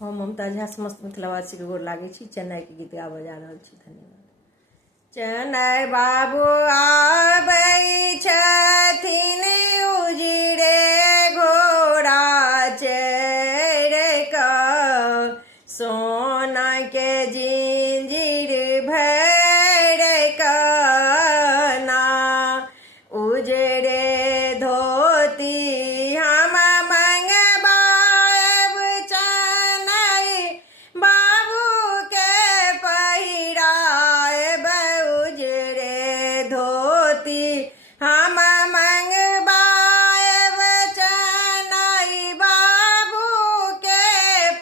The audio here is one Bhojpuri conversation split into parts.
हम ममता झा समस्त मिथिलावासी के गोर लागे छी। चेन्नई के गीत गाबऽ जा रहल छी। धन्यवाद। चेन्नई बाबू आबै छथिन उजिरे घोड़ा चढ़ कऽ, सोना के जिंजीर भर कऽ ना, उजरे धोती हम मंगबाएब चेन्नई बाबू के पहिराएब, उजरे धोती हम मंगबाएब चेन्नई बाबू के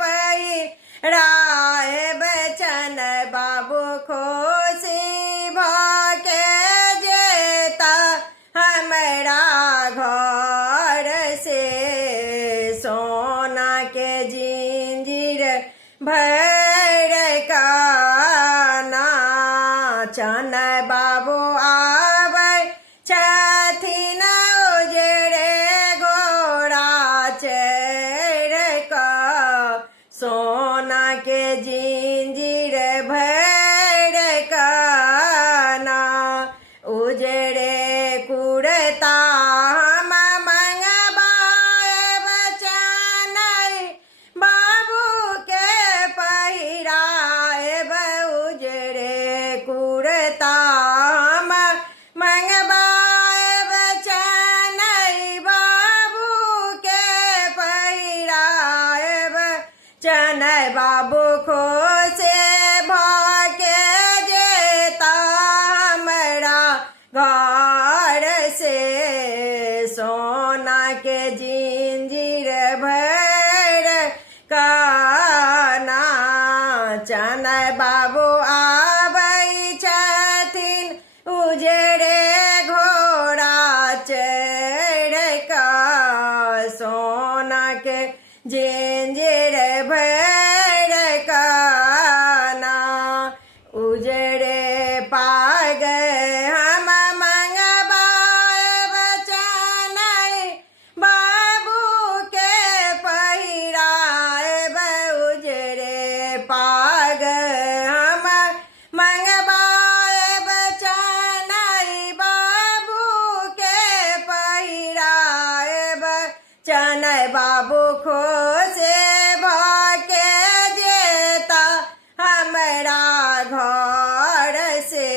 पहिराएब, चेन्नई बाबू खुशी भऽ के जेता हमरा घर से, सोना के जिंजीर भर कऽ ना, चेन्नई बाबू आबै छथिन उजरे घोड़ा चढ़ कऽ, सोना के जिंजीर भर कऽ ना, उजरे कुर्ता हम मंगबाएब चेन्नई बाबू के पहिराएब, उजरे कुर्ता हम मंगबाएब चेन्नई बाबू के पहिराएब, चेन्नई बाबू खुशी भऽ के जेता हमरा घर से, सोना के जिंजीर भर कऽ ना, चेन्नई बाबू आबै छथिन उजरे घोड़ा चढ़ कऽ, सोना के जिंजीर भर कऽ ना, उजरे पाग हम मंगबाएब चेन्नई बाबू के पहिराएब, उजरे पाग हम मंगबाएब चेन्नई बाबू के पहिराएब, चेन्नई बाबू खुशी भऽ के जेता हमरा घर से,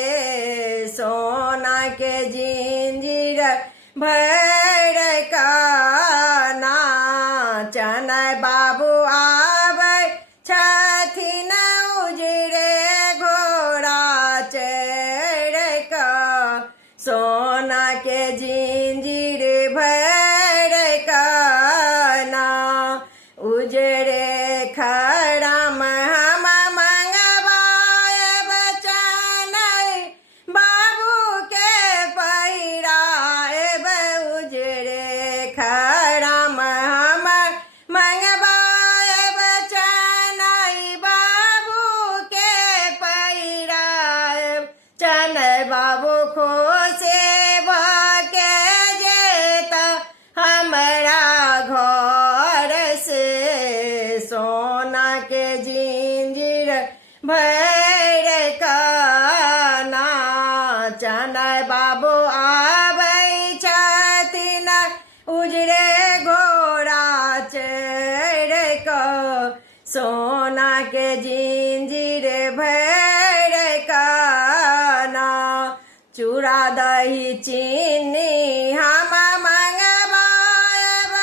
सोना के जिंजीर भर कऽ ना, चेन्नई बाबू आबै छथिन उजरे घोड़ा चढ़ कऽ, सोना के जिंजीर भर कऽ ना, उजरे खड़म हम मंगबाएब चेन्नई बाबू के पहिराएब, उजरे खड़म हम मंगबाएब चेन्नई बाबू के पहिराएब, चेन्नई बाबू खुशी भऽ के जेता हमरा घर से, सोना के जिंजीर भर कऽ ना, चेन्नई बाबू आबै छथिन उजरे घोड़ा चढ़ कऽ, सोना के जिंजीर भर कऽ ना, चूड़ा दही चीनी हम मंगबाएब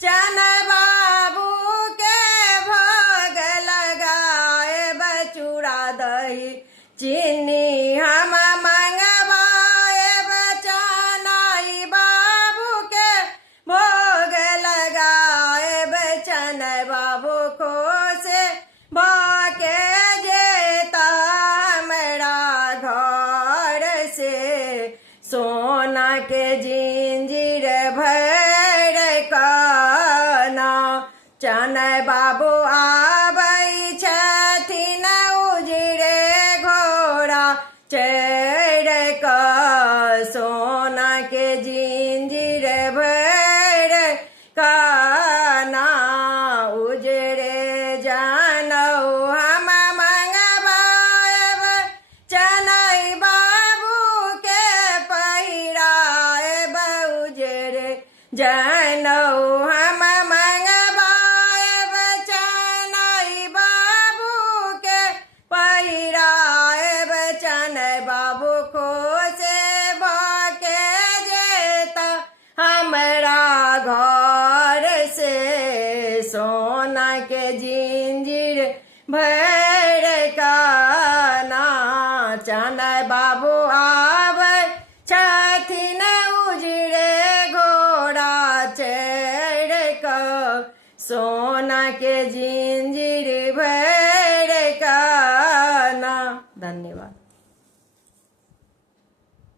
चेन्नई बाबू के भोग लगाएब, चूड़ा दही चीनी हम मंगबाएब चेन्नई बाबू के भोग लगाएब, चेन्नई बाबू खुशी भऽ के जेता हमरा घर से, सोना के जिंजीर भर कऽ ना, चेन्नई बाबू आबै छथिन उजरे घोड़ा चढ़ कऽ, सोना के जिंजीर भर कऽ ना, उजरे जा नौ हम मंगवाएब चनई बाबू के पहिराएब चनई बाबू खुश भके जेता हमरा घर से सोना के जिंजीर भड़काना चनई बाबू आबै छथिन उजड़े घोड़ा चढ़ क सोना के जी